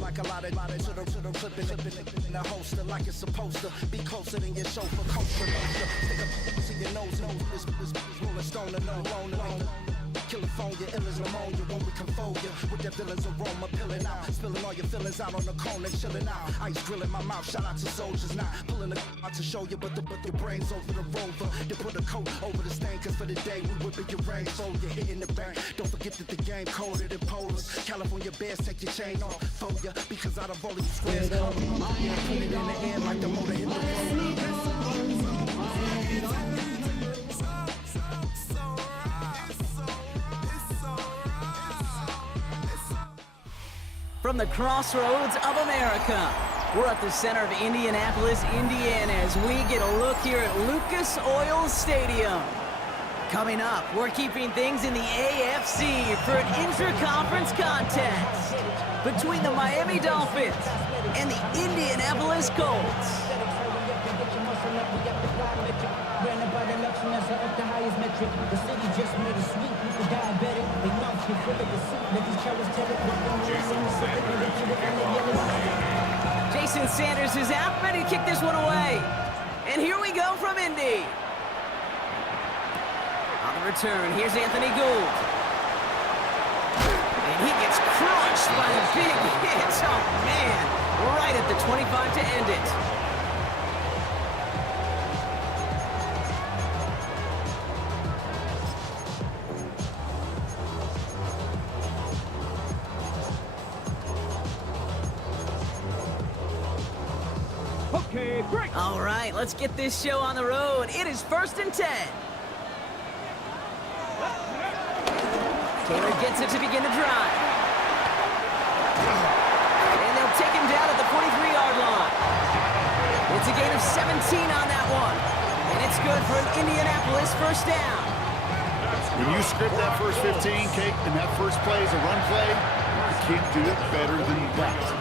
Like a lot of to the clipping in the holster like it's supposed to be closer than your chauffeur. Coaster, stick a to your nose. This rolling stone and no loner. California, ill as pneumonia when we confold you with that villain's aroma, peeling out, spilling all your feelings out on the corner, chilling out. Ice grilling my mouth, shout out to soldiers, not pulling the out to show you, but your brains over the rover. They put a coat over the stain, cause for the day we whipping your range, so you're hitting the bank. Don't forget that the game colder than polars. California bears, take your chain off for ya, because out of all of you squares, put it in the air like the motor hit the road. From the crossroads of America, we're at the center of Indianapolis, Indiana, as we get a look here at Lucas Oil Stadium. Coming up, we're keeping things in the AFC for an intra-conference contest between the Miami Dolphins and the Indianapolis Colts. Jason Sanders is out, ready to kick this one away. And here we go from Indy. On the return, here's Anthony Gould. And he gets crushed by the big hit. Oh, man. Right at the 25 to end it. Okay, great. All right, let's get this show on the road. It is 1st and 10. Taylor gets it to begin the drive. And they'll take him down at the 43-yard line. It's a gain of 17 on that one. And it's good for an Indianapolis first down. When you script that first 15, Kate, and that first play is a run play, you can't do it better than that.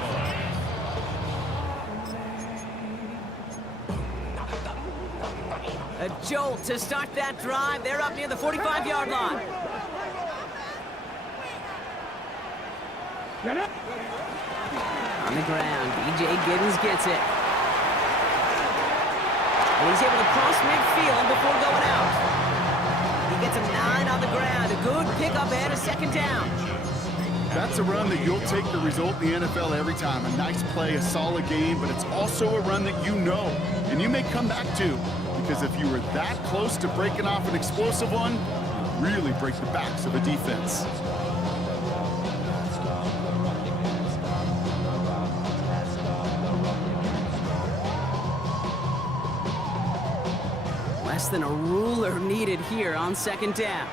A jolt to start that drive. They're up near the 45-yard line. On the ground, B.J. Giddens gets it. And he's able to cross midfield before going out. He gets a 9 on the ground. A good pickup and a second down. That's a run that you'll take the result in the NFL every time. A nice play, a solid game, but it's also a run that you know and you may come back to. Because if you were that close to breaking off an explosive one, you really break the backs of a defense. Less than a ruler needed here on second down.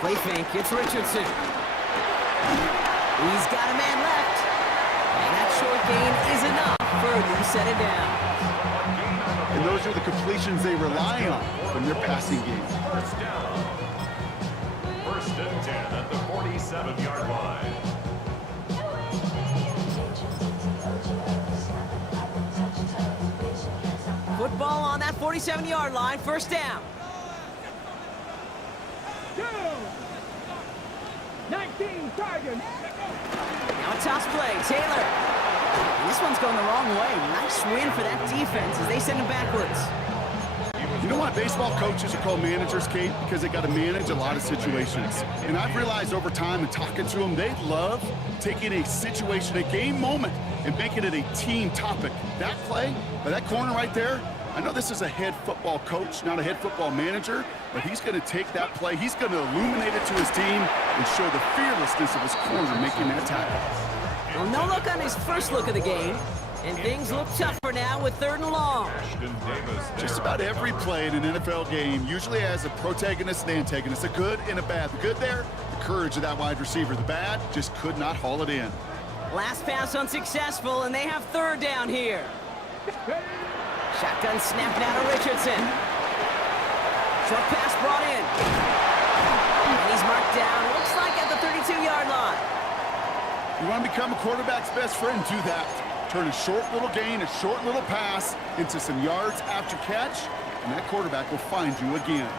Play fake, it's Richardson. He's got a man left. And that short gain is enough for to set it down. And those are the completions they rely on from their passing game. First down. 1st and 10 at the 47-yard line. Football on that 47-yard line, first down. 19 targets. Now a toss play, Taylor. And this one's going the wrong way. Nice win for that defense as they send him backwards. You know why baseball coaches are called managers, Kate? Because they got to manage a lot of situations. And I've realized over time and talking to them, they love taking a situation, a game moment, and making it a team topic. That play, by that corner right there, I know this is a head football coach, not a head football manager, but he's going to take that play, he's going to illuminate it to his team and show the fearlessness of his corner making that tackle. Well, no look on his first look of the game, and things look tougher now with 3rd and long. Just about every play in an NFL game usually has a protagonist and antagonist, a good and a bad. The good there, the courage of that wide receiver. The bad, just could not haul it in. Last pass unsuccessful, and they have 3rd down here. Shotgun snap now to Richardson. Short pass brought in. And he's marked down, looks like at the 32-yard line. You want to become a quarterback's best friend, do that. Turn a short little gain, a short little pass into some yards after catch, and that quarterback will find you again.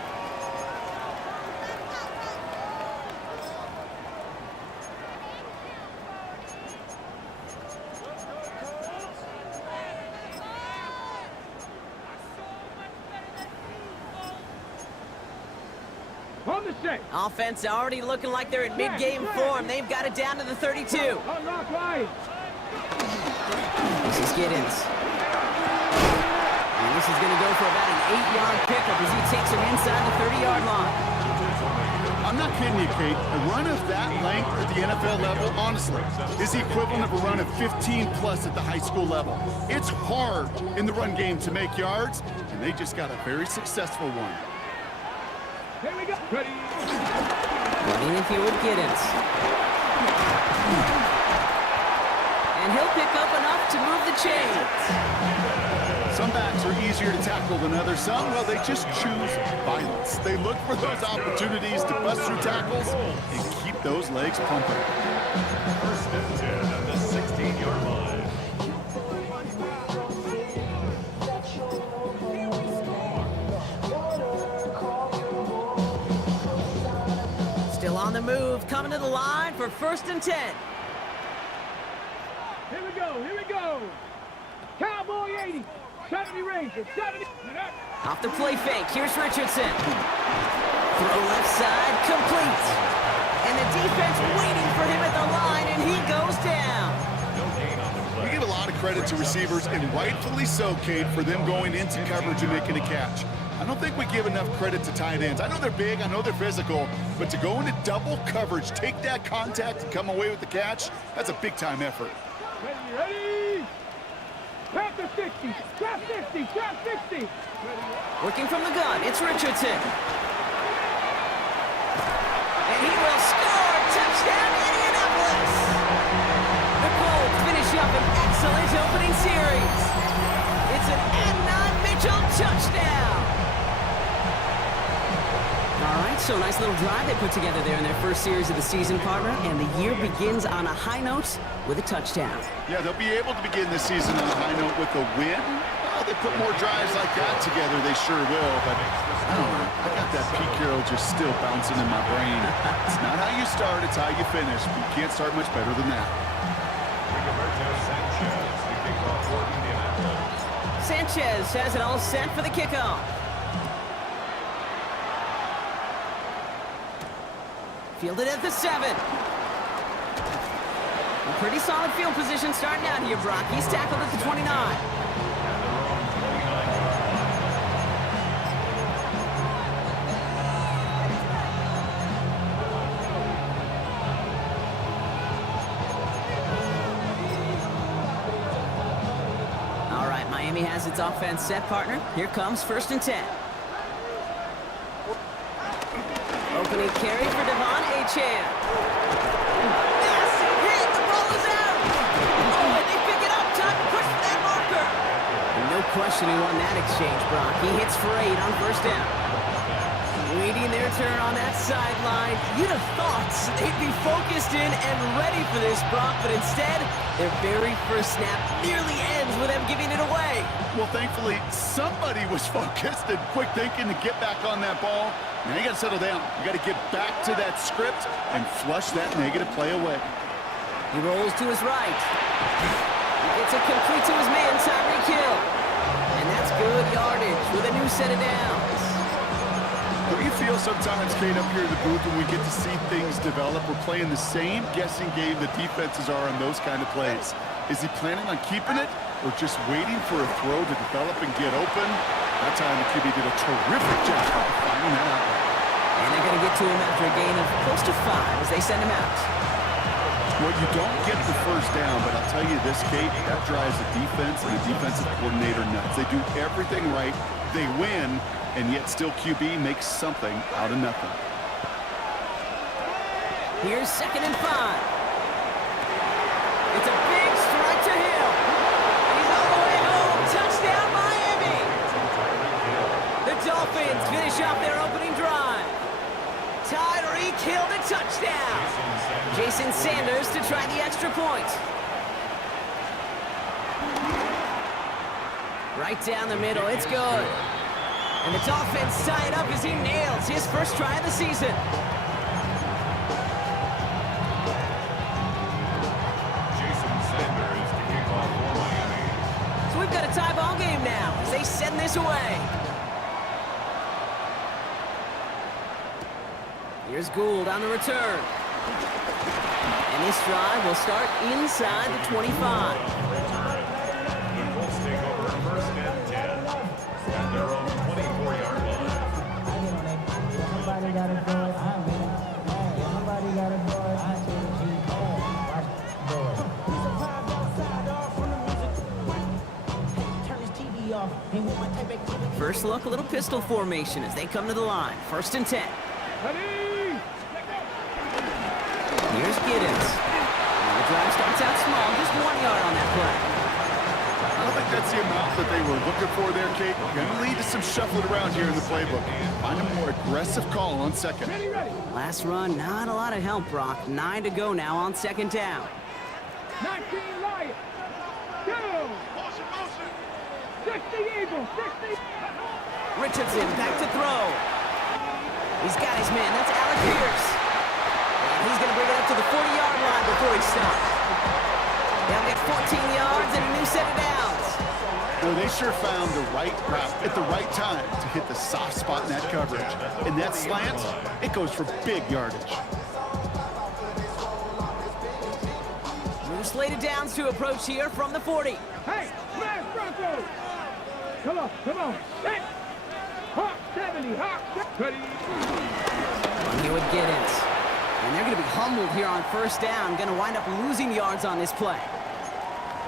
On the set. Offense already looking like they're in mid-game form. They've got it down to the 32. Unlock line. This is Giddens. And this is going to go for about an 8-yard pickup as he takes him inside the 30-yard line. I'm not kidding you, Kate. A run of that length at the NFL level, honestly, is the equivalent of a run of 15-plus at the high school level. It's hard in the run game to make yards, and they just got a very successful one. Here we go. Ready. Running in here with Giddens. And he'll pick up enough to move the chains. Some backs are easier to tackle than others. Some, well, they just choose violence. They look for those opportunities to bust through tackles and keep those legs pumping. First and 10 at the 16-yard line. Still on the move, coming to the line for 1st and 10. Here we go. Here we go. Cowboy 80. 70 Rangers. 70. Off the play fake, here's Richardson. Throw left side, complete. And the defense waiting for him at the line, and he goes down. We give a lot of credit to receivers, and rightfully so, Kate, for them going into coverage and making a catch. I don't think we give enough credit to tight ends. I know they're big, I know they're physical, but to go into double coverage, take that contact, and come away with the catch, that's a big-time effort. Ready, ready. Pass to 60. Trap 60. Trap 60. Working from the gun, it's Richardson. And he will score! Touchdown, Indianapolis! The Colts finish up an excellent opening series. It's an Adnan Mitchell touchdown! All right, so nice little drive they put together there in their first series of the season, partner, and the year begins on a high note with a touchdown. Yeah, they'll be able to begin the season on a high note with a win. Well, they put more drives like that together, they sure will, but I don't know. I got that Pete Carroll just still bouncing in my brain. It's not how you start, it's how you finish. You can't start much better than that. Rigoberto Sanchez to kick off for Indianapolis. Sanchez has it all set for the kickoff. Fielded at the 7. A pretty solid field position starting out here, Brock. He's tackled at the 29. All right, Miami has its offense set, partner. Here comes 1st and 10. Opening carry for Devon Achane. Massive hit, the ball is out. Oh, and they pick it up. Time to push for that marker. And no question who won that exchange, Brock. He hits for 8 on 1st down. Waiting their turn on that sideline. You'd have thought they'd be focused in and ready for this, Brock, but instead, their very first snap nearly ends with them giving it away. Well, thankfully, somebody was focused and quick thinking to get back on that ball. Now you got to settle down. You got to get back to that script and flush that negative play away. He rolls to his right. He gets it complete to his man, Tyreek Hill. And that's good yardage with a new set of downs. Don't you feel sometimes, Kate, up here in the booth when we get to see things develop, we're playing the same guessing game the defenses are on those kind of plays? Is he planning on keeping it or just waiting for a throw to develop and get open? That time the QB did a terrific job of finding that out. And they're going to get to him after a gain of close to 5 as they send him out. Well, you don't get the 1st down, but I'll tell you this, Kate, that drives the defense and the defensive coordinator nuts. They do everything right, they win, and yet still QB makes something out of nothing. Here's 2nd and 5. It's a big strike to Hill. He's all the way home. Touchdown, Miami. The Dolphins finish off their opening drive. Tyreek Tyreek Hill to touchdown. Jason Sanders to try the extra point. Right down the middle, it's good. And the Dolphins tie it up as he nails his first try of the season. Jason Sanders to kick off for Miami. So we've got a tie ball game now as they send this away. Here's Gould on the return. And this drive will start inside the 25. The Colts take over first and 10 at their own 24-yard line. Somebody gotta do it. I'm in. Somebody gotta do it. I tell you, watch do it. He's a vibe outside, off from the music. Turn his TV off. He want my type of First look, a little pistol formation as they come to the line. First and 10. Ready? Here's Giddens. And the drive starts out small, just 1 yard on that play. I don't think that's the amount that they were looking for there, Kate. Going to lead to some shuffling around here in the playbook. Find a more aggressive call on second. Ready, ready. Last run, not a lot of help, Brock. 9 to go now on second down. 19 Lions. Go. 60 Eagles. 60. Richardson back to throw. He's got his man. That's Alec Pierce. And he's going to bring it up to the 40-yard line before he stops. They'll get 14 yards and a new set of downs. Well, they sure found the right route at the right time to hit the soft spot in that coverage. And that slant, it goes for big yardage. New slated downs to approach here from the 40. Hey, smash Broncos. Come on, come on. Set. Hawk 70, Hawk 70. Ready. On here with Giddens. And they're going to be humbled here on first down. Going to wind up losing yards on this play.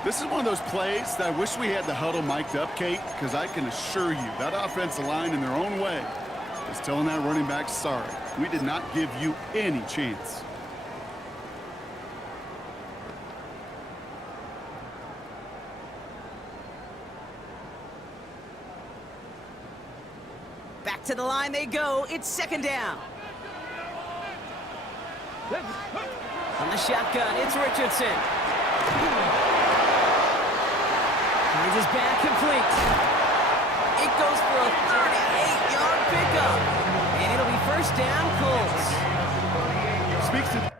This is one of those plays that I wish we had the huddle mic'd up, Kate, because I can assure you that offensive line in their own way is telling that running back, sorry, we did not give you any chance. Back to the line they go. It's second down. On the shotgun, it's Richardson. Finds his back complete. It goes for a 38-yard pickup. And it'll be first down, Colts. Speaks to...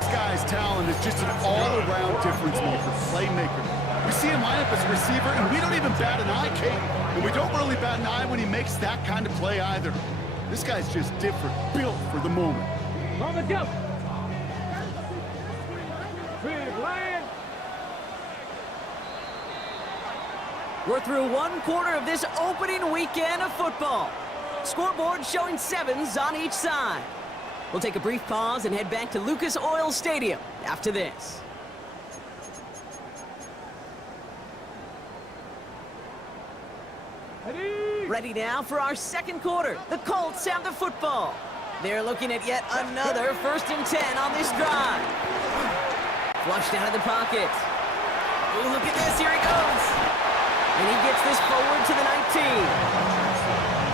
This guy's talent is just an all-around difference maker, playmaker. We see him line up as a receiver, and we don't even bat an eye, Kate. And we don't really bat an eye when he makes that kind of play either. This guy's just different, built for the moment. On the go. Big Lion. We're through one quarter of this opening weekend of football. Scoreboard showing 7s on each side. We'll take a brief pause and head back to Lucas Oil Stadium after this. Ready now for our second quarter. The Colts have the football. They're looking at yet another 1st and 10 on this drive. Flushed out of the pocket. Ooh, look at this, here he goes. And he gets this forward to the 19.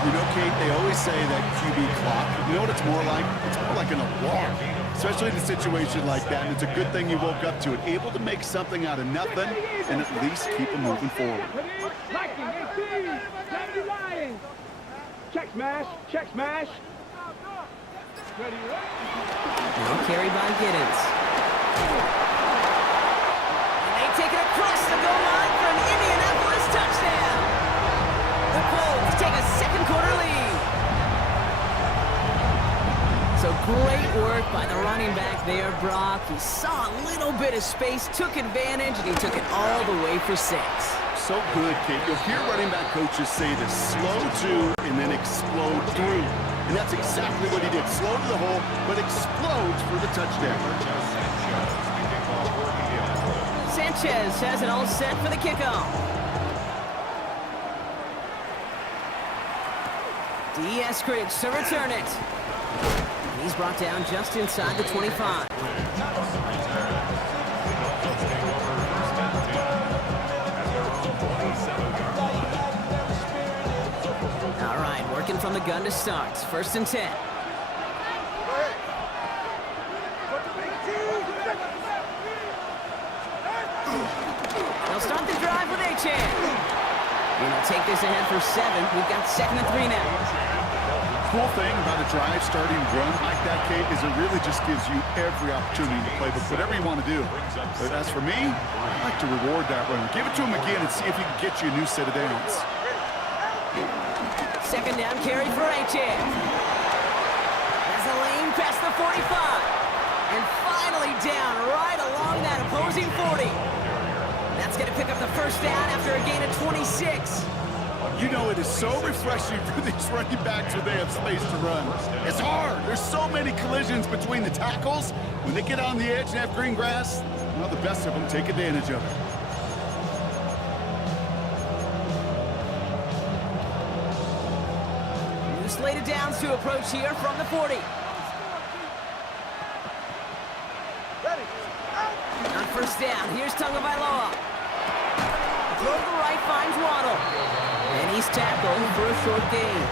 You know, Kate, they always say that QB clock, you know what it's more like? It's more like an alarm, especially in a situation like that. And it's a good thing you woke up to it, able to make something out of nothing and at least keep them moving forward. Liking 18. 70 Lions. Check smash. Check smash. Ready, ready. Now carried by Giddens. And they take it across the goal line for an Indianapolis touchdown. The Colts take a second quarter lead. great work by the running back there, Brock. He saw a little bit of space, took advantage, and he took it all the way for 6. So good, Kate. You'll hear running back coaches say this: slow to and then explode through. And that's exactly what he did. Slow to the hole, but explodes for the touchdown. Sanchez has it all set for the kickoff. D. Eskridge to return it. He's brought down just inside the 25. All right, working from the gun to start. 1st and 10. They'll start the drive with Achane. And they'll take this ahead for 7. We've got 2nd and 3 now. Cool thing about a drive starting run like that, Kate, is it really just gives you every opportunity to play with whatever you want to do. But as for me, I like to reward that runner. Give it to him again and see if he can get you a new set of downs. 2nd down carry for Achane. Has a lane past the 45. And finally down right along that opposing 40. That's going to pick up the 1st down after a gain of 26. You know, it is so refreshing for these running backs when they have space to run. It's hard. There's so many collisions between the tackles. When they get on the edge and have green grass, well, the best of them take advantage of it. New slated downs to approach here from the 40. On 1st down, here's Tagovailoa. Throw to the right finds Waddle. And he's tackled for a short gain.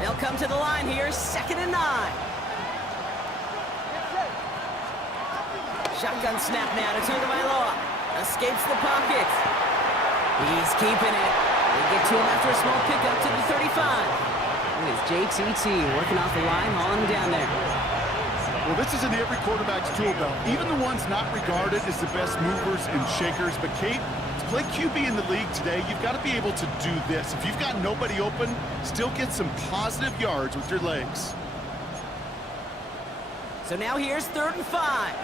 They'll come to the line here, 2nd and 9. Shotgun snap now to Tagovailoa. Escapes the pocket. He's keeping it. They get to him after a small pickup to the 35. Look at JTT working off the line, hauling him down there. Well, this is in every quarterback's tool belt. Even the ones not regarded as the best movers and shakers. But, Kate, to play QB in the league today, you've got to be able to do this. If you've got nobody open, still get some positive yards with your legs. So now here's 3rd and 5.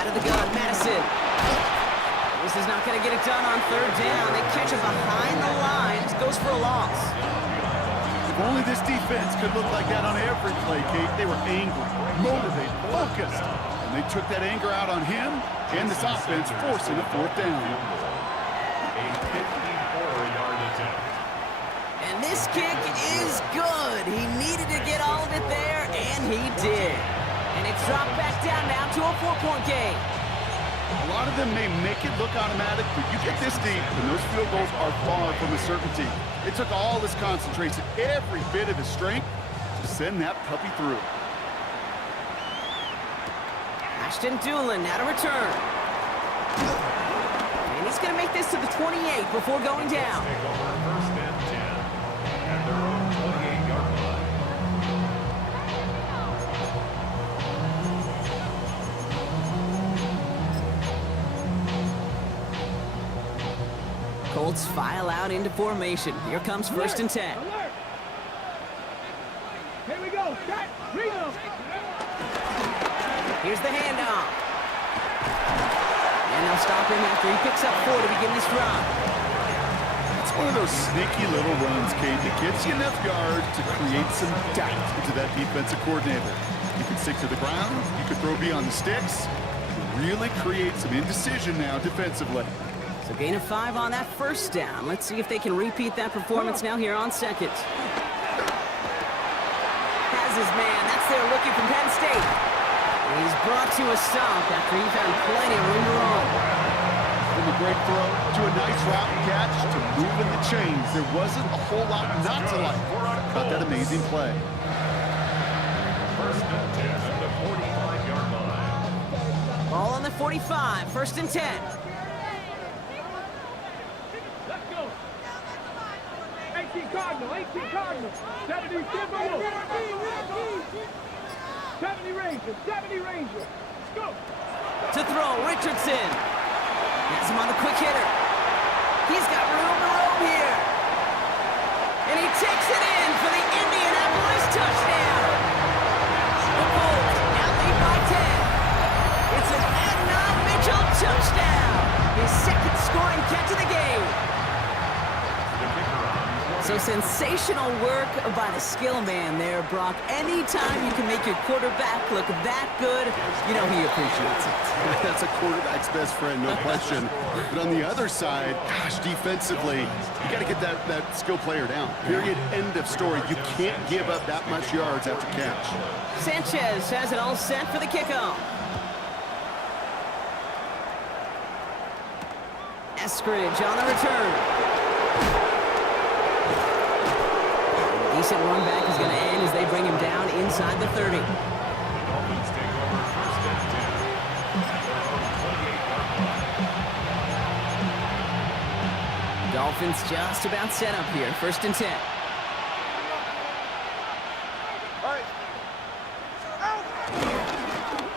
Out of the gun, Madison. This is not going to get it done on 3rd down. They catch him behind the lines. Goes for a loss. If only this defense could look like that on every play, Kate. They were angry, motivated, focused. And they took that anger out on him and this offense, forcing a 4th down. A 54-yard attempt. And this kick is good. He needed to get all of it there, and he did. And it's dropped back down now to a 4-point game. A lot of them may make it look automatic, but you get this deep, and those field goals are far from a certainty. It took all his concentration, every bit of his strength, to send that puppy through. Ashton Dulin now to return. And he's going to make this to the 28 before going down. Take over 1st and 10 at their own 28-yard line. Colts file out into formation. Here comes 1st and 10. Alert! Here we go. Set. Reload. Here's the handoff. And they'll stop him after he picks up 4 to begin this drive. It's one of those sneaky little runs, Kate, that gets you enough yards to create some doubt into that defensive coordinator. You can stick to the ground, you can throw beyond the sticks, you really create some indecision now defensively. So gain of 5 on that 1st down. Let's see if they can repeat that performance now here on 2nd. Has his man. That's their rookie from Penn State. And he's brought to a stop after he found plenty of room to roll. From a great throw to a nice route and catch to moving the chains. There wasn't a whole lot not to like about that amazing play. 1st and 10 at the 45-yard line. Ball on the 45, 1st and 10. Cardinal, 18 Cardinal. 70 Timberwolves. 70 Rangers, 70 Rangers. Let's go. To throw, Richardson. Has him on the quick hitter. He's got room to roam here. And he takes it in for the Indianapolis touchdown. The Bulls now lead by 10. It's an Adnan Mitchell touchdown. His second scoring catch of the game. So sensational work by the skill man there, Brock. Anytime you can make your quarterback look that good, you know he appreciates it. That's a quarterback's best friend, no question. But on the other side, gosh, defensively, you got to get that skill player down. Period, end of story. You can't give up that much yards after catch. Sanchez has it all set for the kickoff. Eskridge on the return. Decent run back is going to end as they bring him down inside the 30. Dolphins take over first and 10. Dolphins just about set up here. First and 10.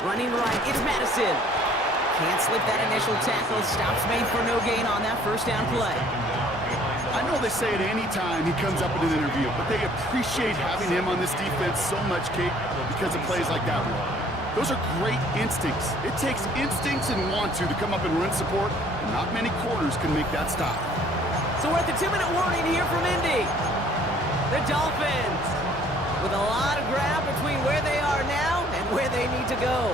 Running right, it's Madison. Can't slip that initial tackle. Stops made for no gain on that first down play. I know they say it any time he comes up in an interview, but they appreciate having him on this defense so much, Kate, because of plays like that one. Those are great instincts. It takes instincts and want to come up and run support, and not many corners can make that stop. So we're at the 2-minute warning here from Indy. The Dolphins with a lot of ground between where they are now and where they need to go.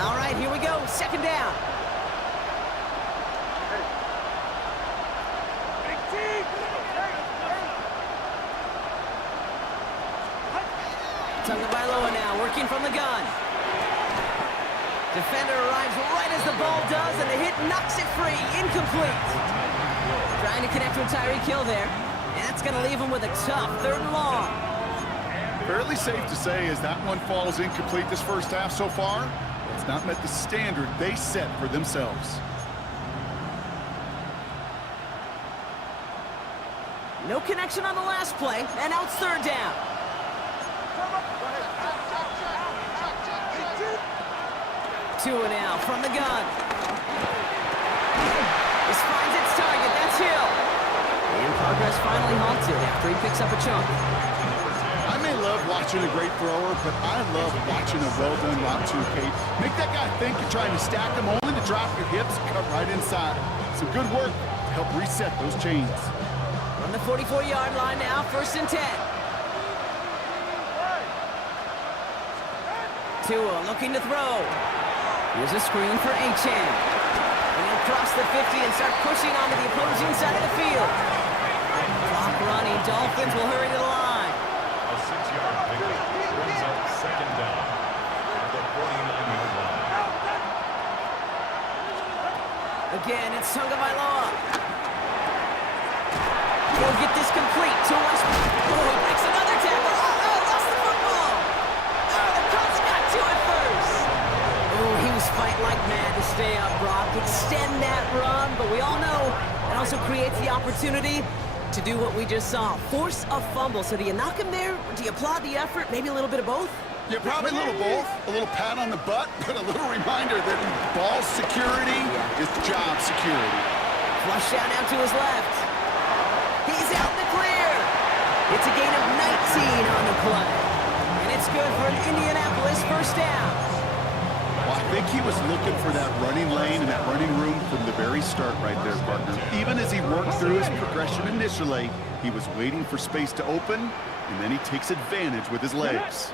All right, here we go. Second down. Tagovailoa now working from the gun. Defender arrives right as the ball does, and the hit knocks it free. Incomplete. Trying to connect with Tyreek Hill there. And that's going to leave him with a tough 3rd and long. Fairly safe to say as that one falls incomplete this first half so far, it's not met the standard they set for themselves. No connection on the last play, and now it's 3rd down. Tua now from the gun. This finds its target, that's Hill. And progress finally halted after he picks up a chunk. I may love watching a great thrower, but I love watching a well-done route too, Kate. Make that guy think you're trying to stack him only to drop your hips, cut right inside. Some good work to help reset those chains. From the 44-yard line now, 1st and 10. Tua looking to throw. Here's a screen for Achane. And he'll cross the 50 and start pushing onto the opposing side of the field. Clock running. Dolphins will hurry to the line. A 6-yard pickup brings up second down at the 49-yard line. Again, it's Tagovailoa. He'll get this complete to Westbrook. Oh, he breaks another tackle. Oh, lost the football. Oh, the Colts got to it first. Oh, he was fighting like mad to stay up, Brock. Extend that run, but we all know it also creates the opportunity to do what we just saw. Force a fumble. So do you knock him there? Or do you applaud the effort? Maybe a little bit of both? Yeah, probably a little both. A little pat on the butt, but a little reminder that ball security is job security. Flush down now to his left. He's out in the clear. It's a gain of 19 on the play. And it's good for an Indianapolis first down. Well, I think he was looking for that running lane and that running room from the very start right there, partner. Even as he worked through his progression initially, he was waiting for space to open, and then he takes advantage with his legs.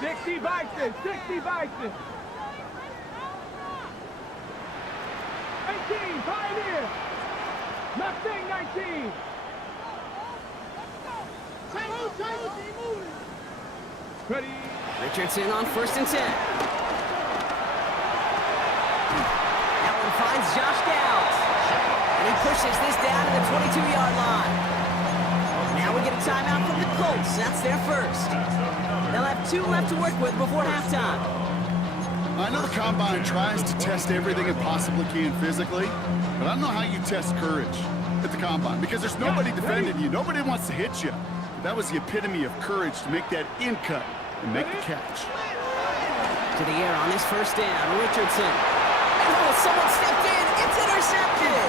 60 Bison, 60 Bison. 19, Pioneer. Mustang 19. Ready. Richardson on 1st and 10. Allen finds Josh Downs. And he pushes this down to the 22-yard line. Now we get a timeout from the Colts. That's their first. They'll have 2 left to work with before halftime. I know the Combine tries to test everything it possibly can physically, but I don't know how you test courage at the Combine because there's nobody defending you. Nobody wants to hit you. But that was the epitome of courage to make that in cut and make the catch. To the air on this first down, Richardson. Oh, someone stepped in. It's intercepted.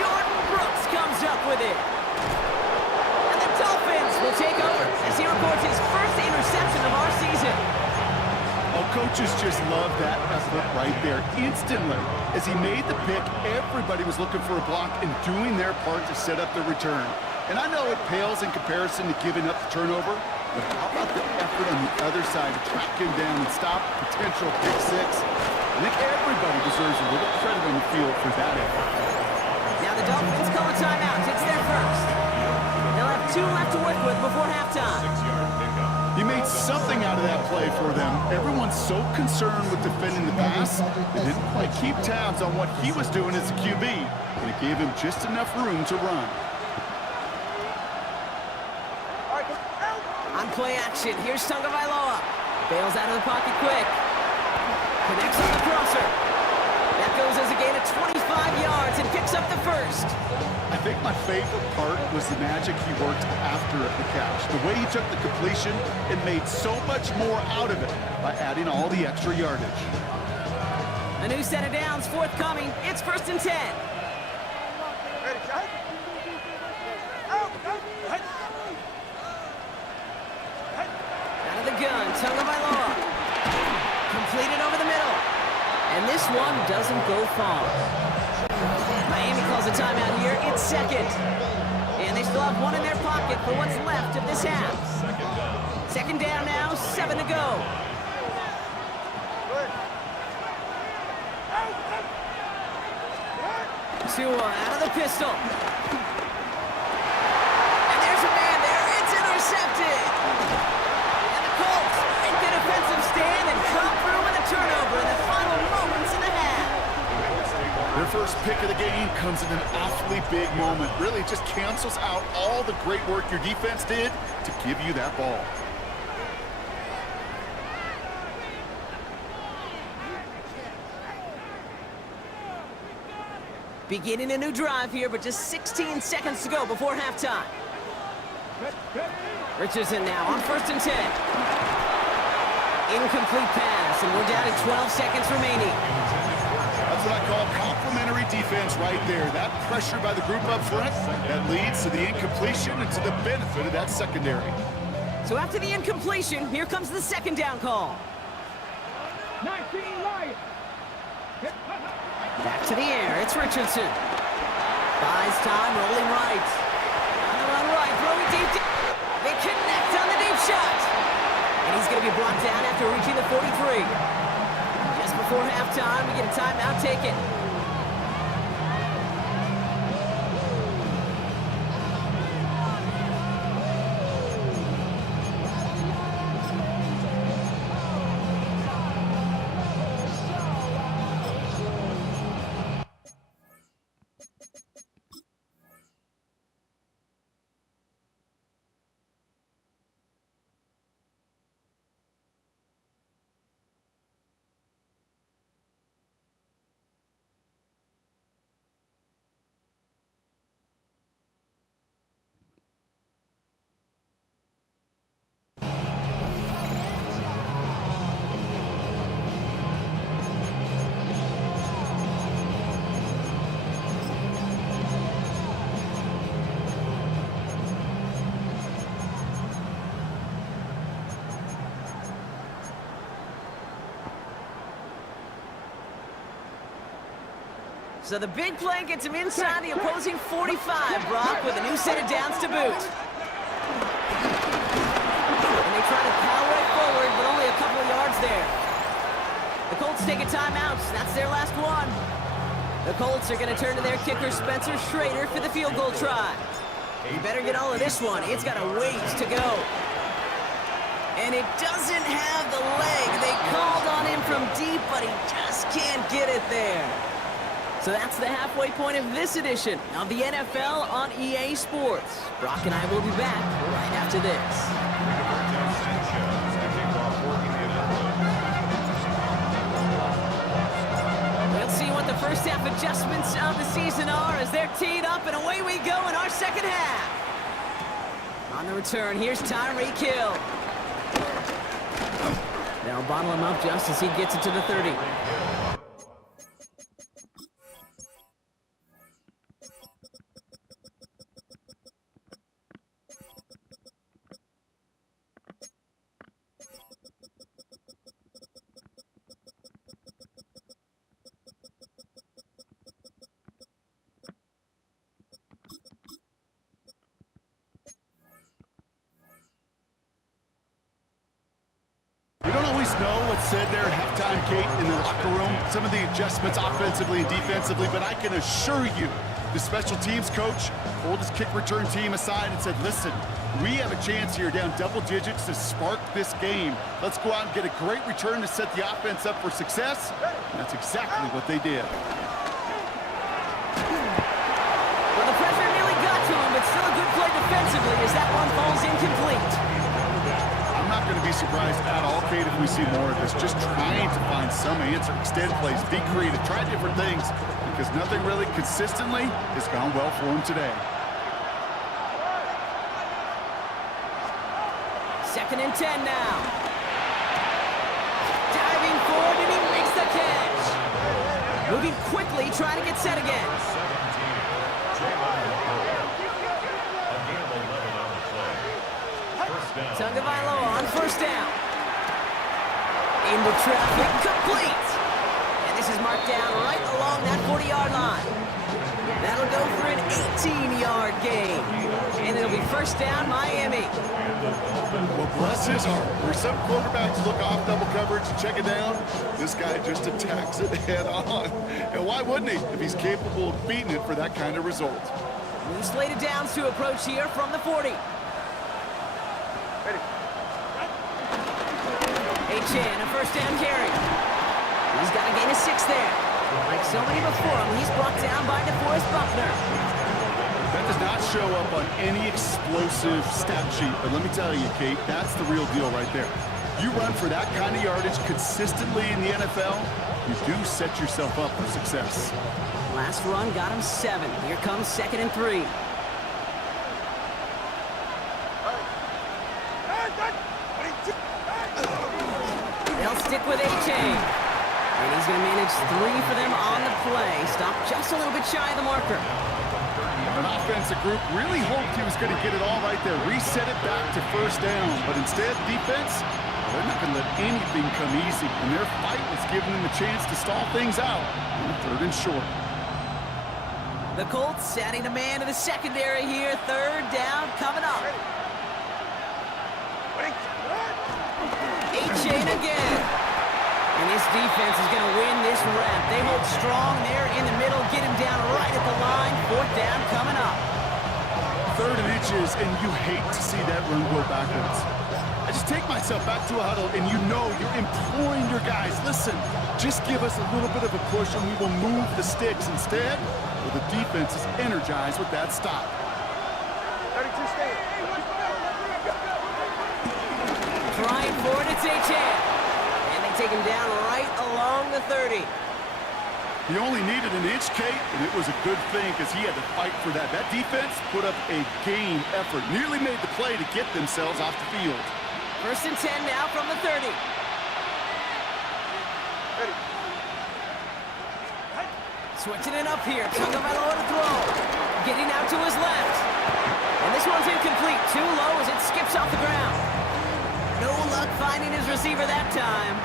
Jordan Brooks comes up with it. And the Dolphins will take over as he records his first interception of our season. Oh, coaches just love that effort right there. Instantly, as he made the pick, everybody was looking for a block and doing their part to set up the return. And I know it pales in comparison to giving up the turnover, but how about the effort on the other side to track him down and stop potential pick six? I think everybody deserves a little credit on the field for that effort. Now the Dolphins call a timeout. It's their first. They'll have 2 left to work with before halftime. 6-yard pickup. He made something out of that play for them. Everyone's so concerned with defending the pass, they didn't quite keep tabs on what he was doing as a QB, and it gave him just enough room to run. On play action, here's Tagovailoa. Bails out of the pocket quick. Connects on the crosser. That goes as a gain of 25 yards and picks up the first. I think my favorite part was the magic he worked after the catch. The way he took the completion and made so much more out of it by adding all the extra yardage. A new set of downs forthcoming. It's 1st and 10. Out of the gun, Tagovailoa. Completed over the middle. And this one doesn't go far. Miami calls a timeout here. It's 2nd. And they still have 1 in their pocket for what's left of this half. 2nd down now, 7 to go. Tua out of the pistol. And there's a man there. It's intercepted. And the Colts make the defensive stand and come through with a turnover in the final moments of the half. Their first pick of the game comes in an awfully big moment. Really just cancels out all the great work your defense did to give you that ball. Beginning a new drive here, but just 16 seconds to go before halftime. Richardson now on 1st and 10. Incomplete pass, and we're down to 12 seconds remaining. That's what I call complimentary defense right there. That pressure by the group up front, that leads to the incompletion and to the benefit of that secondary. So after the incompletion, here comes the 2nd down call. 19 Lions. Back to the air, it's Richardson. Buys time, rolling right. On the run right, throwing deep. They connect on the deep shot. And he's going to be brought down after reaching the 43. Just before halftime, we get a timeout taken. So the big play gets him inside the opposing 45, Brock, with a new set of downs to boot. And they try to power it forward, but only a couple of yards there. The Colts take a timeout. That's their last one. The Colts are going to turn to their kicker, Spencer Schrader, for the field goal try. You better get all of this one. It's got a ways to go. And it doesn't have the leg. They called on him from deep, but he just can't get it there. So that's the halfway point of this edition of the NFL on EA Sports. Brock and I will be back right after this. first half adjustments of the season are as they're teed up, and away we go in our second half. On the return, here's Tyreek Hill. They'll bottle him up just as he gets it to the 30. We don't always know what's said there at halftime, Kate, in the locker room. Some of the adjustments offensively and defensively, but I can assure you, the special teams coach pulled his kick return team aside and said, listen, we have a chance here down double digits to spark this game. Let's go out and get a great return to set the offense up for success. And that's exactly what they did. Well, the pressure nearly got to him, but still a good play defensively as that one falls incomplete. I'm not going to be surprised at all, Kate, if we see more of this. Just trying to find some answer, extend plays, be creative, try different things, because nothing really consistently has gone well for him today. Second and 10 now. Diving forward, and he makes the catch. Moving quickly, trying to get set again. Tagovailoa on first down. Into traffic, complete. And this is marked down right along that 40-yard line. That'll go for an 18-yard gain. And it'll be first down, Miami. Well, bless his heart. Where some quarterbacks look off double coverage and check it down, this guy just attacks it head on. And why wouldn't he if he's capable of beating it for that kind of result? New slated downs to approach here from the 40. Achane, a first down carry. He's got a gain of 6 there. Like so many before him, he's brought down by DeForest Buckner. That does not show up on any explosive stat sheet, but let me tell you, Kate, that's the real deal right there. You run for that kind of yardage consistently in the NFL, you do set yourself up for success. Last run got him 7. Here comes 2nd and 3. They'll stick with Achane. And he's going to manage 3 for them on the play. Stopped just a little bit shy of the marker. An offensive group really hoped he was going to get it all right there, reset it back to first down. But instead, defense, they're not going to let anything come easy. And their fight was giving them a chance to stall things out on 3rd and short. The Colts setting a man to the secondary here. 3rd down coming up. Achane again. And this defense is going to win this rep. They hold strong there in the middle, get him down right at the line. 4th down coming up. 3rd and inches, and you hate to see that run go backwards. I just take myself back to a huddle, and you know you're imploring your guys, listen, just give us a little bit of a push, and we will move the sticks. Instead, well, the defense is energized with that stop. 32 stand. Trying for it, it's Achane. And they take him down right along the 30. He only needed an inch, Kate, and it was a good thing because he had to fight for that. That defense put up a game effort, nearly made the play to get themselves off the field. 1st and 10 now from the 30. Switching it up here. Tagovailoa to throw. Getting out to his left. And this one's incomplete. Too low as it skips off the ground. No luck finding his receiver that time.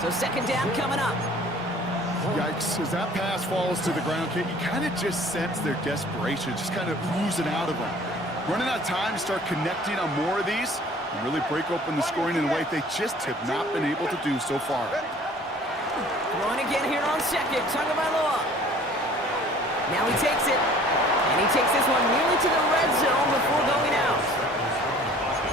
So 2nd down coming up. Yikes, as that pass falls to the ground, Kate, you kind of just sense their desperation, just kind of oozing out of them. Running out of time to start connecting on more of these and really break open the scoring in a way they just have not been able to do so far. Throwing again here on 2nd. Tagovailoa. Now he takes it. And he takes this one nearly to the red zone before going out.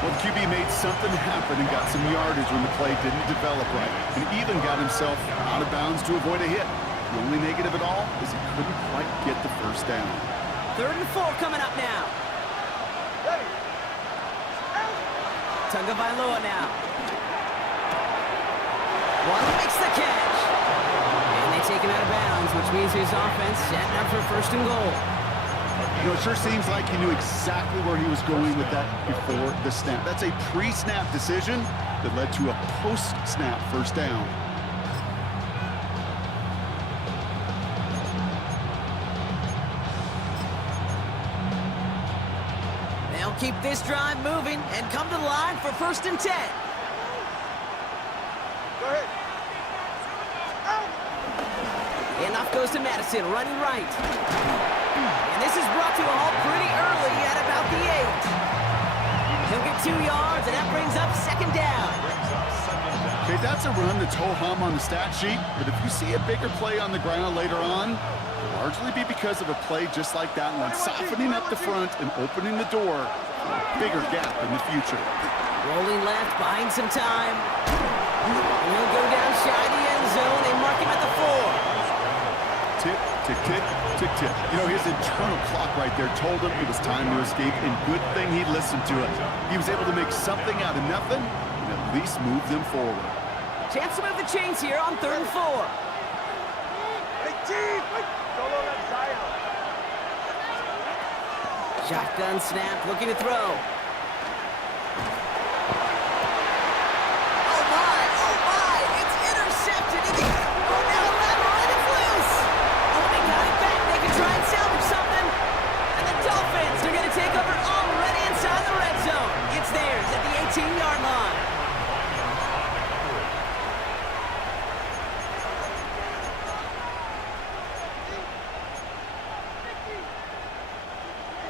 Well, QB made something happen and got some yardage when the play didn't develop right, and even got himself out of bounds to avoid a hit. The only negative at all is he couldn't quite get the first down. 3rd and 4 coming up now. Tagovailoa now. One makes the catch. And they take taken out of bounds, which means his offense setting up for first and goal. You know, it sure seems like he knew exactly where he was going with that before the snap. That's a pre-snap decision that led to a post-snap first down. They'll keep this drive moving and come to the line for first and 10. Go ahead. Handoff goes to Madison, running right. And this is brought to a halt pretty early at about the 8. He'll get 2 yards, and that brings up second down. Okay, that's a run that's ho-hum on the stat sheet, but if you see a bigger play on the ground later on, it'll largely be because of a play just like that one, softening up the front and opening the door for a bigger gap in the future. Rolling left, buying some time. And he'll go down shy of the end zone. They mark him at the 4. Tick, tick, tick, tick, tick. You know, his internal clock right there told him it was time to escape, and good thing he listened to it. He was able to make something out of nothing and at least move them forward. Chance to move the chains here on 3rd and 4. Shotgun snap, looking to throw. Oh my, it's intercepted. Oh, now lateral, and it's loose. Oh, they got it back. They can try and salvage something. And the Dolphins are going to take over already inside the red zone. It's theirs at the 18-yard line.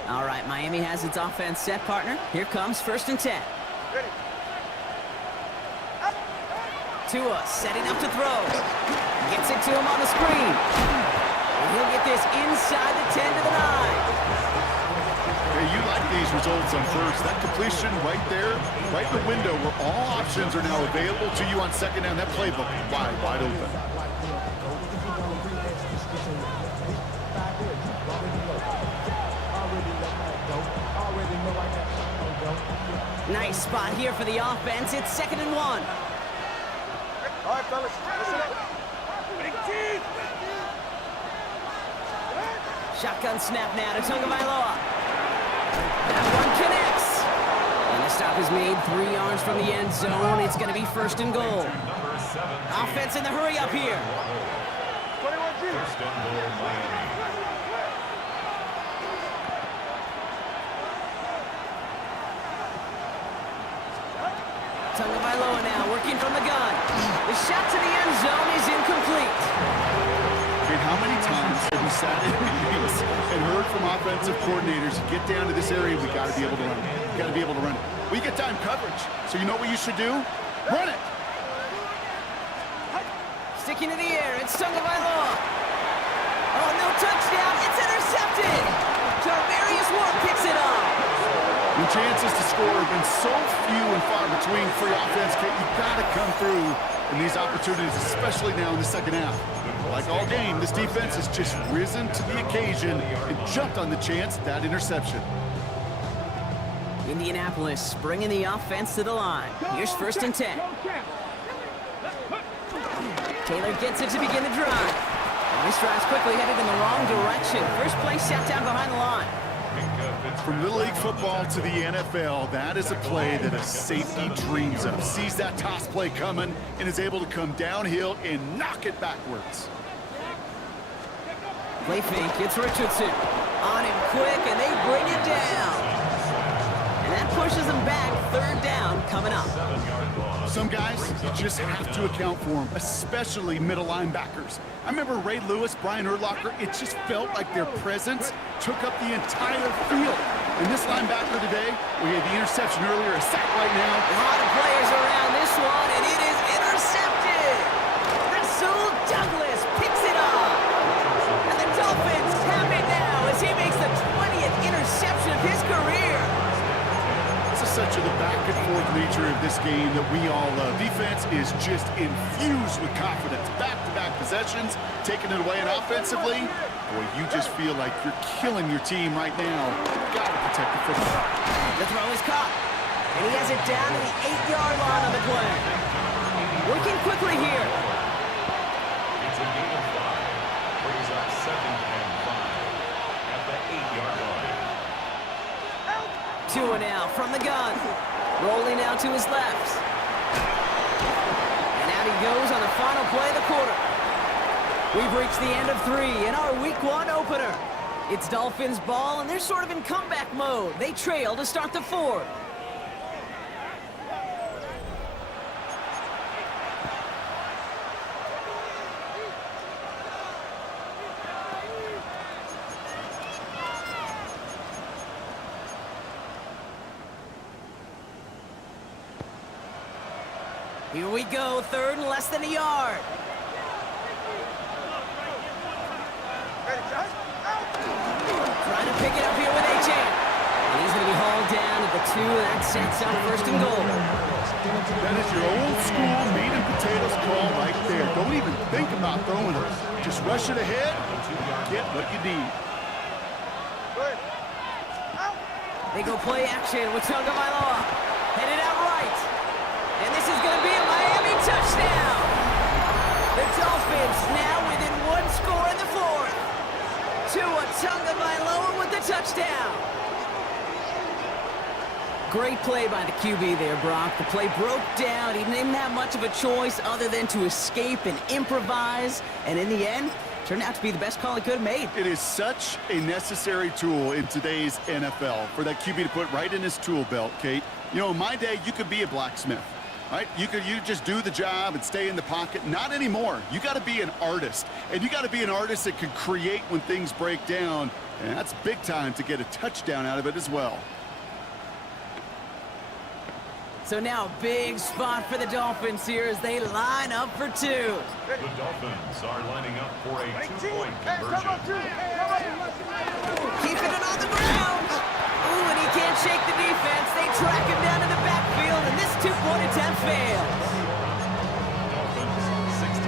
All right, Miami has its offense set, partner. Here comes first and 10. Tua setting up to throw. Gets it to him on the screen. And he'll get this inside the 10 to the 9. Hey, you like these results on first. That completion right there, right in the window where all options are now available to you on second down. That playbook wide open. Nice spot here for the offense. It's 2nd and 1. All right, fellas, listen up. Shotgun snap now to Tagovailoa. That one connects. And the stop is made 3 yards from the end zone. It's going to be first and goal. Offense in the hurry up here. 21G. First and goal, Miami. Tagovailoa now working from the gun. The shot to the end zone is incomplete. I mean, how many times have we sat in meetings and heard from offensive coordinators, get down to this area, we got to be able to run it. We got to be able to run it. We get time coverage. So you know what you should do? Run it. Sticking to the air, it's Tagovailoa. Oh, no touchdown. It's intercepted. Tarvarius Ward picks it up. The chances to score have been so few and far between for your offense, Kate. You've got to come through in these opportunities, especially now in the second half. Like all game, this defense has just risen to the occasion and jumped on the chance of that interception. Indianapolis bringing the offense to the line. Here's first and 10. Taylor gets it to begin the drive. And this drive's quickly headed in the wrong direction. First play sat down behind the line. From Little League football to the NFL, that is a play that a safety dreams of. Sees that toss play coming and is able to come downhill and knock it backwards. Play fake, it's Richardson. On him quick, and they bring it down. And that pushes them back. 3rd down coming up. Some guys, you just have to account for them, especially middle linebackers. I remember Ray Lewis, Brian Urlacher, it just felt like their presence took up the entire field. And this linebacker today, we had the interception earlier, a sack right now. A lot of players around this one, and it is intercepted. Rasul Douglas picks it up. And the Dolphins have it now as he makes the 20th interception of his career. This is such the back and forth nature of this game that we all love. Defense is just infused with confidence. Back-to-back possessions, taking it away, and offensively, boy, you just feel like you're killing your team right now. Gotta protect the football. The throw is caught, and he has it down to the 8-yard line on the play. Working quickly here. It's a gain of 5. Tua now from the gun. Rolling out to his left. And out he goes on the final play of the quarter. We've reached the end of 3 in our Week 1 opener. It's Dolphins ball, and they're sort of in comeback mode. They trail to start the 4th. Here we go, 3rd and less than a yard. Trying to pick it up here with A.J. And he's going to be hauled down at the 2, and that sets up 1st and goal. That is your old school meat and potatoes call right there. Don't even think about throwing it. Just rush it ahead, get what you need. They go play action with Tagovailoa. Headed out right. And this is going to be a Miami touchdown. The Dolphins now within 1 score in the 4th. Tua Tagovailoa with the touchdown. Great play by the QB there, Brock. The play broke down. He didn't have much of a choice other than to escape and improvise. And in the end, turned out to be the best call he could have made. It is such a necessary tool in today's NFL for that QB to put right in his tool belt, Kate. You know, in my day, you could be a blacksmith, right? You just do the job and stay in the pocket. Not anymore. You got to be an artist, and you got to be an artist that can create when things break down, and that's big time to get a touchdown out of it as well. So now a big spot for the Dolphins here as they line up for 2. The Dolphins are lining up for a 2-point conversion. Keeping it on the ground. Ooh, and he can't shake the defense. They track him down to the backfield, and this 2-point attempt fails. Dolphins 16.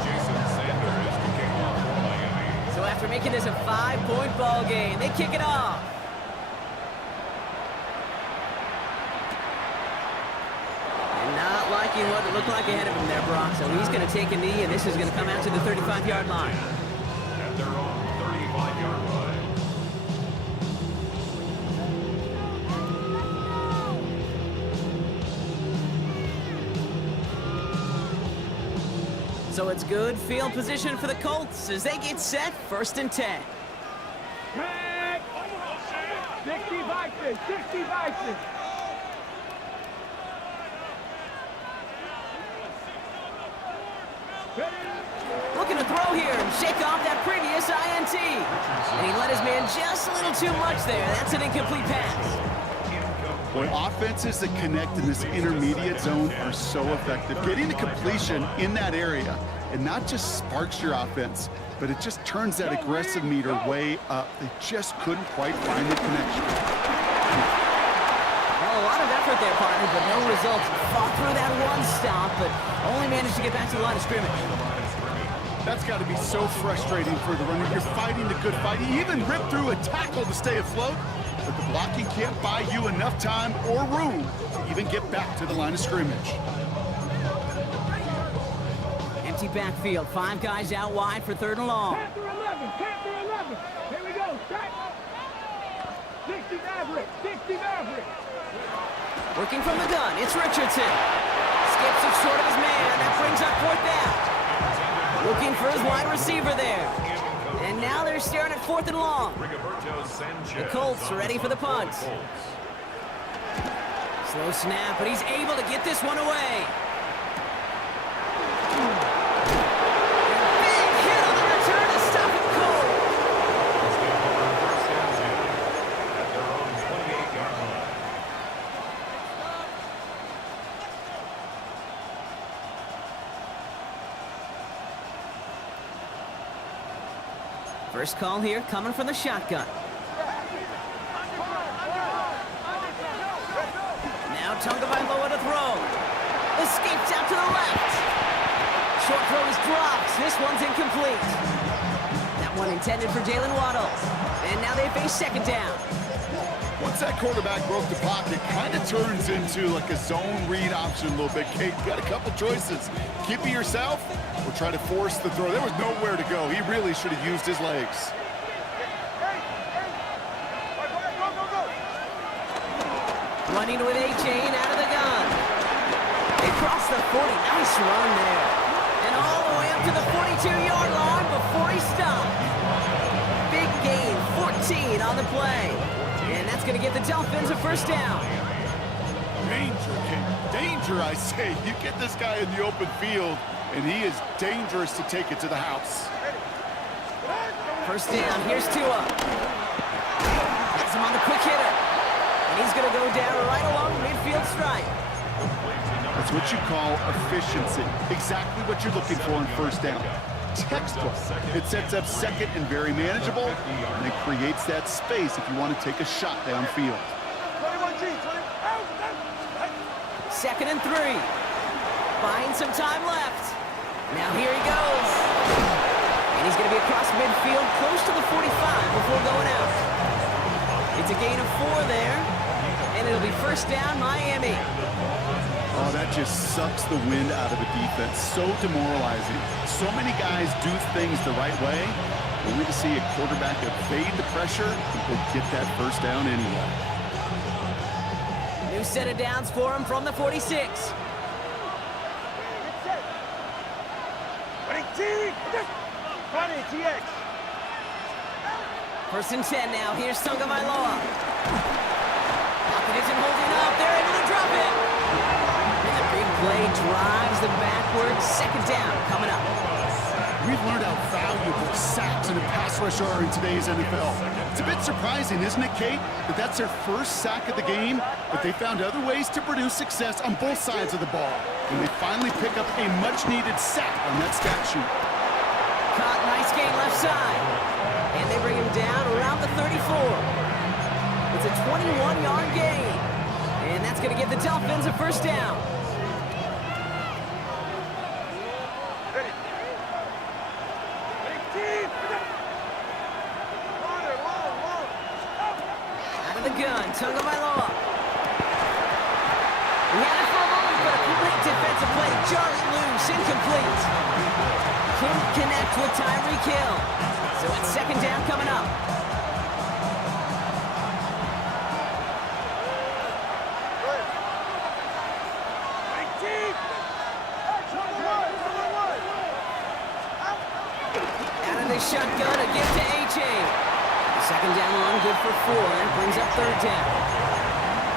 Jason Sanders kicking off for Miami. So after making this a 5-point ball game, they kick it off. And not liking what it looked like ahead of him there, Brock. So he's going to take a knee, and this is going to come out to the 35-yard line. At their own 35-yard line. So it's good field position for the Colts as they get set, 1st and 10. Back. 60 Vikings, 60 Vikings. Looking to throw here and shake off that previous INT. And he let his man just a little too much there. That's an incomplete pass. Boy, offenses that connect in this intermediate zone are so effective. Getting the completion in that area, and not just sparks your offense, but it just turns that aggressive meter way up. They just couldn't quite find the connection. Well, a lot of effort there, partner, but no results. Fought through that one stop, but only managed to get back to the line of scrimmage. That's got to be so frustrating for the runner. You're fighting the good fight. You even ripped through a tackle to stay afloat, but the blocking can't buy you enough time or room to even get back to the line of scrimmage. Empty backfield. 5 guys out wide for 3rd and long. Panther 11, Panther 11. Here we go, strike. 60 Maverick, 60 Maverick. Working from the gun, it's Richardson. Skips it short of his man. That brings up 4th down. Looking for his wide receiver there. And now they're staring at 4th and long. The Colts ready for the punt. Slow snap, but he's able to get this one away. And big hit on the return to stop it cold. At their own 28-yard line. First call here coming from the shotgun. Now Tagovailoa to throw. Escapes out to the left. Short throw is dropped. This one's incomplete. That one intended for Jalen Waddle. And now they face 2nd down. Once that quarterback broke the pocket, kind of turns into like a zone read option a little bit. Kate, you got a couple choices. Keep it yourself or try to force the throw. There was nowhere to go. He really should have used his legs. Running with A-Chain out of the gun. They cross the 40. Nice run there. And all the way up to the 42-yard line before he stopped. Big gain, 14 on the play. And that's going to get the Dolphins a first down. Danger, kid. Danger, I say. You get this guy in the open field, and he is dangerous to take it to the house. First down, here's Tua. Has him on the quick hitter. And he's going to go down right along midfield stripe. That's what you call efficiency. Exactly what you're looking for in first down. Textbook. It sets up second and very manageable, and it creates that space if you want to take a shot downfield. 2nd and 3. Buying some time left. Now here he goes. And he's going to be across midfield, close to the 45 before going out. It's a gain of 4 there, and it'll be first down, Miami. Oh, that just sucks the wind out of a defense. So demoralizing. So many guys do things the right way, only to see a quarterback evade the pressure and go get that first down anyway. New set of downs for him from the 46. First and 10 now. Here's Tagovailoa. Pocket isn't holding up. They're able to drop it. And the big play drives them backwards. Second down coming up. We've learned how valuable sacks and a pass rush are in today's NFL. It's a bit surprising, isn't it, Kate, that that's their first sack of the game, but they found other ways to produce success on both sides of the ball. And they finally pick up a much-needed sack on that stat sheet. Caught, nice gain left side. And they bring him down around the 34. It's a 21-yard gain. And that's going to give the Dolphins a first down. Out of the gun, Tagovailoa. He had it for a moment, but a great defensive play. Jarred loose, incomplete. Couldn't connect with Tyreek Hill. So it's second down coming up. Out of the shotgun, a gift to A-Chain. Second down run, good for 4. That brings up third down.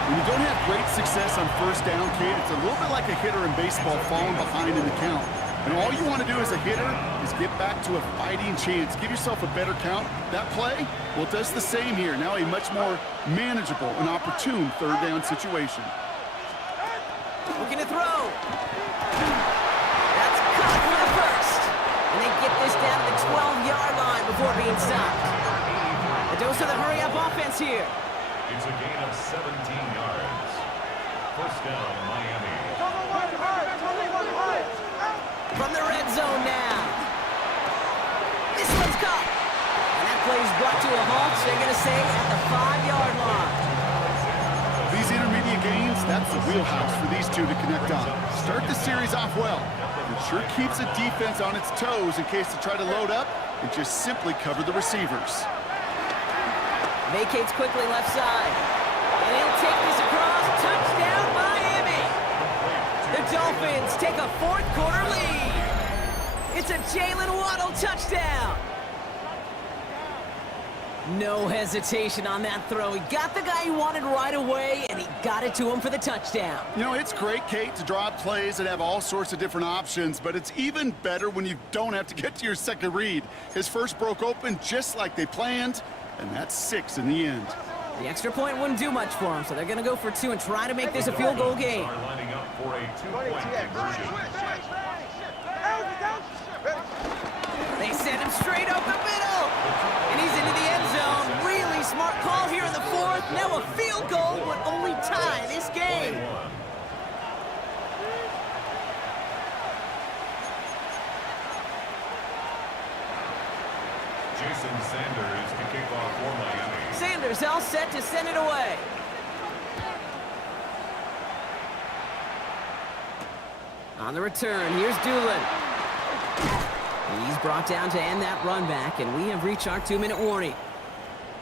When you don't have great success on first down, Kate, it's a little bit like a hitter in baseball falling behind in the count. And all you want to do as a hitter is get back to a fighting chance. Give yourself a better count. That play, well, it does the same here. Now a much more manageable and opportune third down situation. Looking to throw. That's caught for the first. And they get this down to the 12-yard line before being stopped. A dose of the hurry-up offense here. It's a gain of 17 yards. First down, Miami. From the red zone now. This one's caught. And that play's brought to a halt, they're going to say, at the 5-yard line. These intermediate gains, that's the wheelhouse for these two to connect on. Start the series off well. It sure keeps the defense on its toes in case they try to load up and just simply cover the receivers. Vacates quickly left side. And he'll take this across. Touchdown, Miami. The Dolphins take a fourth-quarter lead. It's a Jalen Waddle touchdown. No hesitation on that throw. He got the guy he wanted right away, and he got it to him for the touchdown. You know, it's great, Kate, to draw up plays that have all sorts of different options, but it's even better when you don't have to get to your second read. His first broke open just like they planned, and that's 6 in the end. The extra point wouldn't do much for him, so they're going to go for 2 and try to make this a field goal game. Are lining up for a 2-point conversion. They send him straight up the middle, and he's into the end zone. Really smart call here in the fourth. Now a field goal would only tie this game. Jason Sanders to kick off for Miami. Sanders all set to send it away. On the return, here's Doolin. He's brought down to end that run back, and we have reached our 2-minute warning.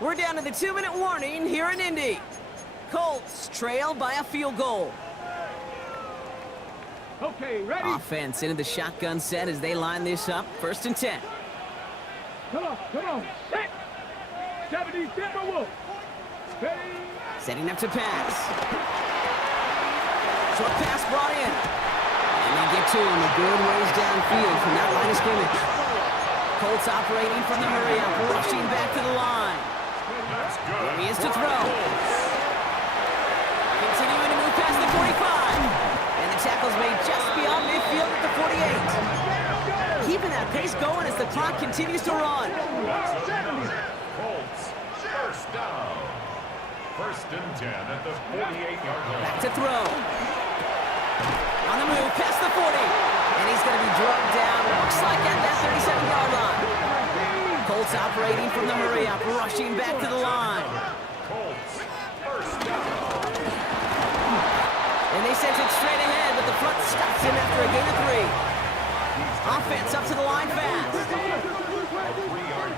We're down to the 2-minute warning here in Indy. Colts trail by a field goal. Okay, ready? Offense into the shotgun set as they line this up. 1st and 10. Come on, set. 70 Timberwolves. Ready? Setting up to pass. Short pass brought in. And they get to him a good ways downfield from that line of scrimmage. Colts operating from the hurry-up, rushing back to the line. That's good. Here he is to throw. Continuing to move past the 45. And the tackle's made just beyond midfield at the 48. Keeping that pace going as the clock continues to run. Colts, first down. 1st and 10 at the 48-yard line. Back to throw. On the move, past the 40. And he's going to be drugged down, looks like at that 37-yard line. Colts operating from the hurry-up, rushing back to the line. Colts, first down. And they sent it straight ahead, but the front stops him after a gain of 3. Offense up to the line fast. A 3-yard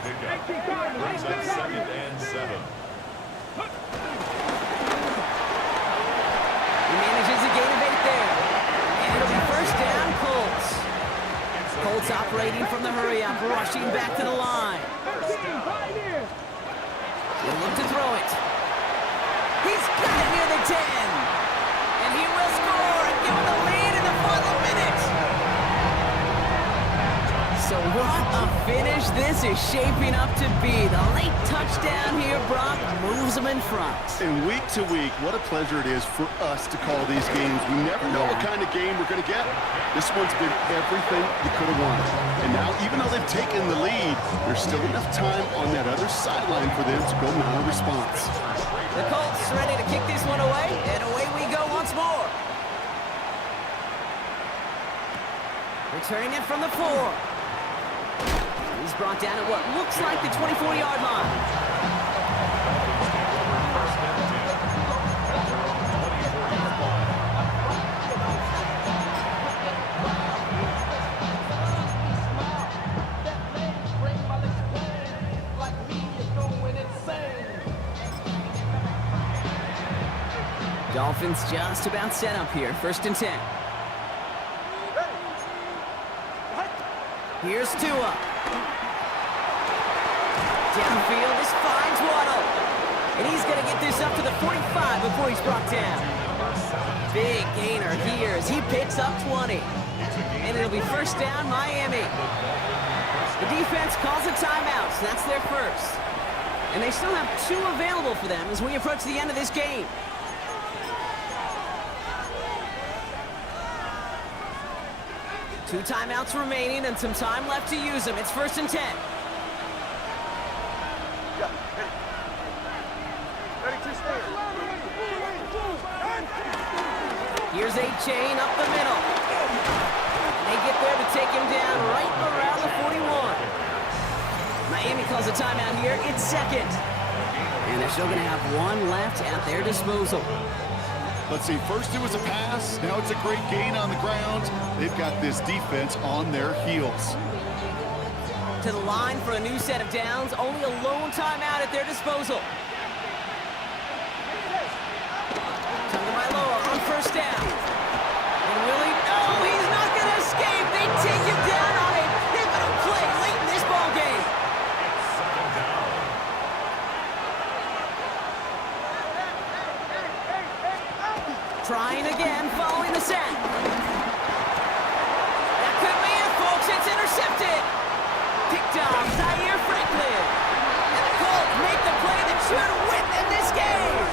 pickup. Brings up 2nd and 7. He manages a gain of 8 there. And it'll be 1st down, Colts. Colts operating from the hurry-up, rushing back to the line. He'll look to throw it. He's got it near the 10. And he will score and give him the lead in the final minute. So what a finish this is shaping up to be. The late touchdown here, Brock, moves them in front. And week to week, what a pleasure it is for us to call these games. We never know what kind of game we're going to get. This one's been everything you could have wanted. And now, even though they've taken the lead, there's still enough time on that other sideline for them to go mount a response. The Colts ready to kick this one away, and away we go once more. Returning it from the 4. He's brought down at what looks like the 24-yard line. Dolphins just about set up here. 1st and 10. Here's Tua. Downfield, this finds Waddle. And he's going to get this up to the 45 before he's brought down. Big gainer here as he picks up 20. And it'll be 1st down, Miami. The defense calls a timeout, so that's their first. And they still have 2 available for them as we approach the end of this game. Two timeouts remaining and some time left to use them. It's 1st and 10. Here's A-Chain up the middle. And they get there to take him down right around the 41. Miami calls a timeout here. It's 2nd. And they're still going to have 1 left at their disposal. Let's see, first it was a pass, now it's a great gain on the ground. They've got this defense on their heels. To the line for a new set of downs, only a lone timeout at their disposal. Tagovailoa on 1st down. And Willie, no, he's not going to escape. They take him down on a pivotal play late in this ball game. Trying again, following the sack. That could be it, folks. It's intercepted. Picked off Zaire Franklin. And the Colts make the play that should win them this game.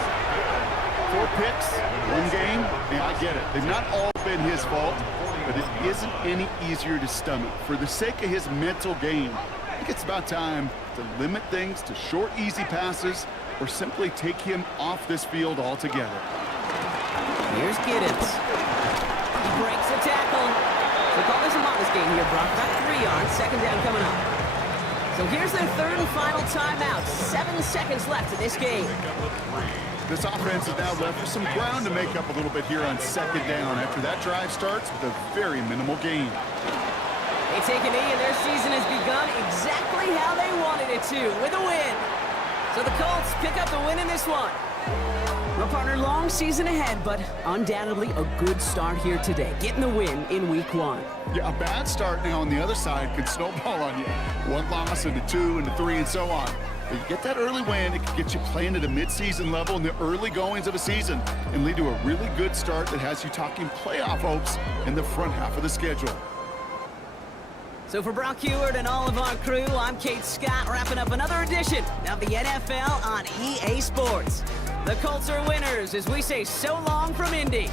4 picks, 1 game. Yeah, I get it. They've not all been his fault, but it isn't any easier to stomach. For the sake of his mental game, I think it's about time to limit things to short, easy passes or simply take him off this field altogether. Here's Giddens. He breaks the tackle. So call this a modest game here, Brock. About 3 yards. 2nd down coming up. So here's their 3rd and final timeout. 7 seconds left in this game. This offense is now left with some ground to make up a little bit here on 2nd down after that drive starts with a very minimal gain. They take a knee and their season has begun exactly how they wanted it to, with a win. So the Colts pick up the win in this one. Well, partner, long season ahead, but undoubtedly a good start here today, getting the win in week 1. Yeah, a bad start now on the other side could snowball on you. 1 loss into 2 into 3 and so on. But you get that early win, it can get you playing at a midseason level in the early goings of a season and lead to a really good start that has you talking playoff hopes in the front half of the schedule. So for Brock Heward and all of our crew, I'm Kate Scott, wrapping up another edition of the NFL on EA Sports. The Colts are winners as we say so long from Indy.